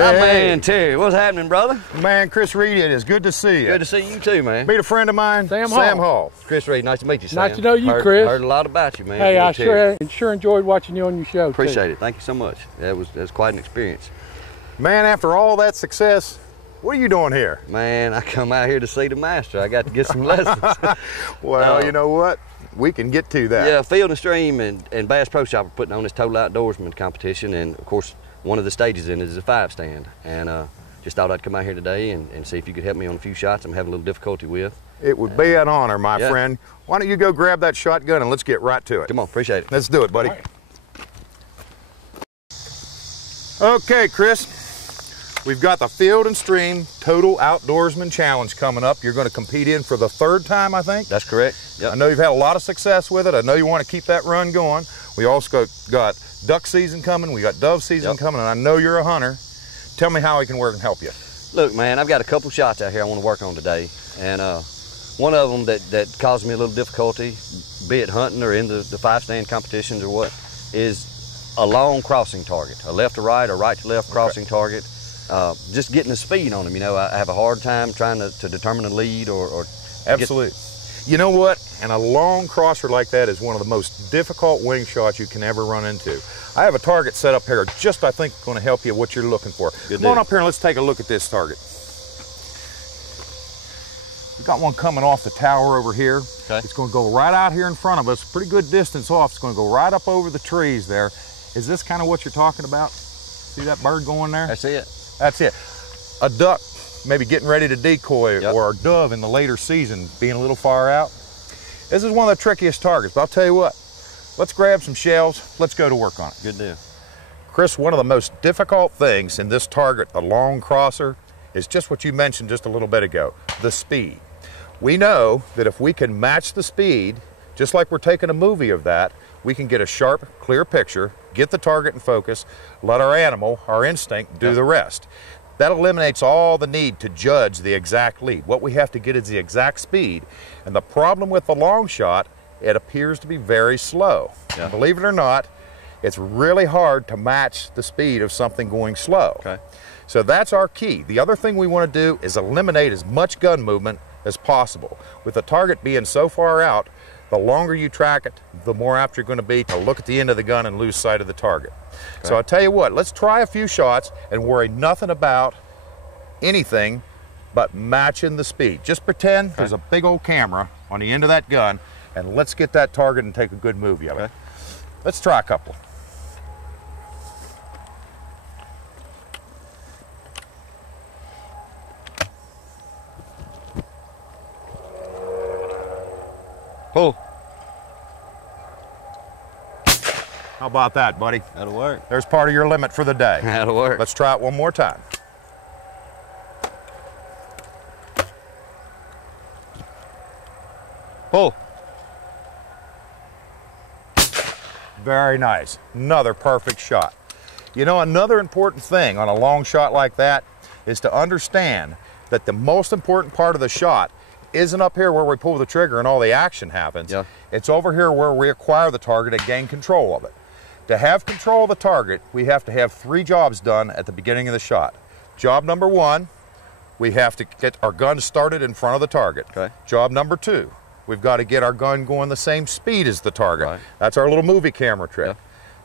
My man, Terry. What's happening, brother? Man, Chris Reed, it is good to see you. Good to see you too, man. Meet a friend of mine, Sam Hall. Chris Reed, nice to meet you, Sam. Nice to know you, Chris. Heard a lot about you, man. Hey, I sure enjoyed watching you on your show. Appreciate it. Thank you so much. That was quite an experience. Man, after all that success, what are you doing here? Man, I come out here to see the master. I got to get some lessons. Well, you know what? We can get to that. Yeah, Field and Stream and Bass Pro Shop are putting on this total outdoorsman competition, and of course, one of the stages in it is a 5-stand. And just thought I'd come out here today and see if you could help me on a few shots I'm having a little difficulty with. It would be an honor, my friend. Why don't you go grab that shotgun and let's get right to it. Come on, appreciate it. Let's do it, buddy. Okay, Chris. We've got the Field and Stream Total Outdoorsman Challenge coming up. You're going to compete in for the 3rd time, I think? That's correct. Yep. I know you've had a lot of success with it. I know you want to keep that run going. We also got duck season coming. We got dove season coming, and I know you're a hunter. Tell me how I can work and help you. Look, man, I've got a couple shots out here I want to work on today, and one of them that caused me a little difficulty, be it hunting or in the 5-stand competitions or what, is a long crossing target, a left to right or right to left crossing target. Just getting the speed on them, you know, I have a hard time trying to determine a lead or Absolutely. You know what? And a long crosser like that is one of the most difficult wing shots you can ever run into. I have a target set up here just, I think, going to help you what you're looking for. Come on up here and let's take a look at this target. We've got one coming off the tower over here. Okay. It's going to go right out here in front of us, pretty good distance off. It's going to go right up over the trees there. Is this kind of what you're talking about? See that bird going there? That's it. That's it. A duck maybe getting ready to decoy, or a dove in the later season being a little far out. This is one of the trickiest targets, but I'll tell you what, let's grab some shells, let's go to work on it. Good deal. Chris, one of the most difficult things in this target, the long crosser, is just what you mentioned just a little bit ago, the speed. We know that if we can match the speed, just like we're taking a movie of that, we can get a sharp, clear picture, get the target in focus, let our animal, our instinct, do the rest. That eliminates all the need to judge the exact lead. What we have to get is the exact speed. And the problem with the long shot, it appears to be very slow. Yeah. And believe it or not, it's really hard to match the speed of something going slow. Okay. So that's our key. The other thing we want to do is eliminate as much gun movement as possible. With the target being so far out, the longer you track it, the more apt you're going to be to look at the end of the gun and lose sight of the target. Okay. So I'll tell you what, let's try a few shots and worry nothing about anything but matching the speed. Just pretend there's a big old camera on the end of that gun, and let's get that target and take a good movie of it. Let's try a couple. Pull. How about that, buddy? That'll work. There's part of your limit for the day. That'll work. Let's try it one more time. Pull. Very nice. Another perfect shot. You know, another important thing on a long shot like that is to understand that the most important part of the shot isn't up here where we pull the trigger and all the action happens. Yeah. It's over here where we acquire the target and gain control of it. To have control of the target, we have to have 3 jobs done at the beginning of the shot. Job number 1, we have to get our gun started in front of the target. Okay. Job number 2, we've got to get our gun going the same speed as the target. Right. That's our little movie camera trick. Yeah.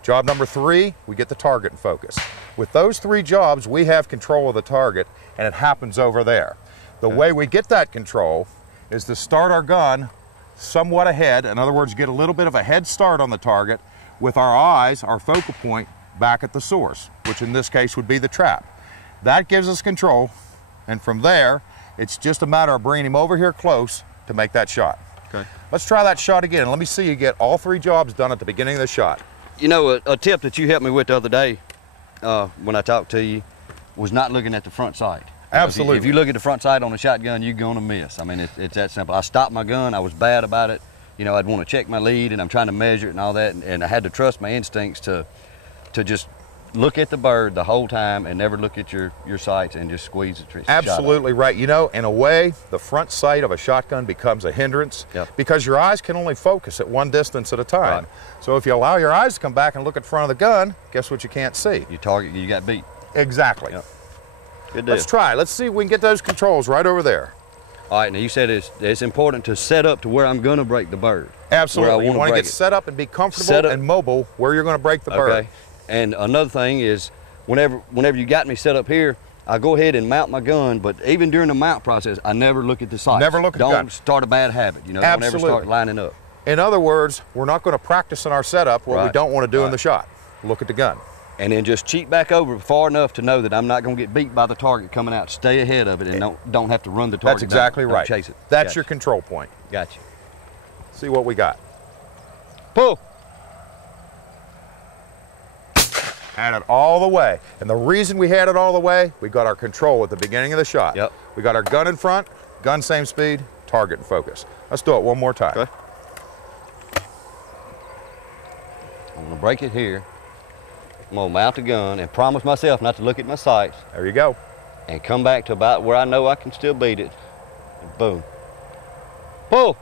Job number 3, we get the target in focus. With those 3 jobs, we have control of the target, and it happens over there. The way we get that control is to start our gun somewhat ahead. In other words, get a little bit of a head start on the target with our eyes, our focal point, back at the source, which in this case would be the trap. That gives us control, and from there, it's just a matter of bringing him over here close to make that shot. Okay. Let's try that shot again. Let me see you get all 3 jobs done at the beginning of the shot. You know, a tip that you helped me with the other day when I talked to you was not looking at the front sight. Absolutely. If you look at the front sight on a shotgun, you're gonna miss. I mean, it's that simple. I stopped my gun, I was bad about it. You know, I'd want to check my lead, and I'm trying to measure it and all that, and I had to trust my instincts to just look at the bird the whole time and never look at your sights and just squeeze the trigger. Absolutely right. You know, in a way, the front sight of a shotgun becomes a hindrance because your eyes can only focus at one distance at a time. Right. So if you allow your eyes to come back and look at front of the gun, guess what you can't see? Your target, you got beat. Exactly. Yep. Good deal. Let's try. Let's see if we can get those controls right over there. All right, now you said it's important to set up to where I'm going to break the bird. Absolutely. You want to get it. set up and be comfortable and mobile where you're going to break the bird. Okay. And another thing is, whenever you got me set up here, I go ahead and mount my gun, but even during the mount process, I never look at the sights. Never look at the gun. Don't start a bad habit, you know. Absolutely. Don't ever start lining up. In other words, we're not going to practice in our setup what we don't want to do in the shot. Look at the gun. And then just cheat back over far enough to know that I'm not going to get beat by the target coming out. Stay ahead of it and don't have to run the target. That's exactly down. right. Don't chase it. That's your control point. Gotcha. See what we got. Pull. Had it all the way. And the reason we had it all the way, we got our control at the beginning of the shot. Yep. We got our gun in front, gun same speed, target and focus. Let's do it one more time. Okay. I'm going to break it here. I'm going to mount the gun and promise myself not to look at my sights. There you go. And come back to about where I know I can still beat it. And boom. Pull.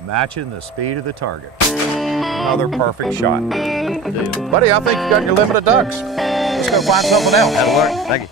Matching the speed of the target. Another perfect shot. Buddy, I think you got your limit of ducks. Let's go find something else. That'll work. Thank you.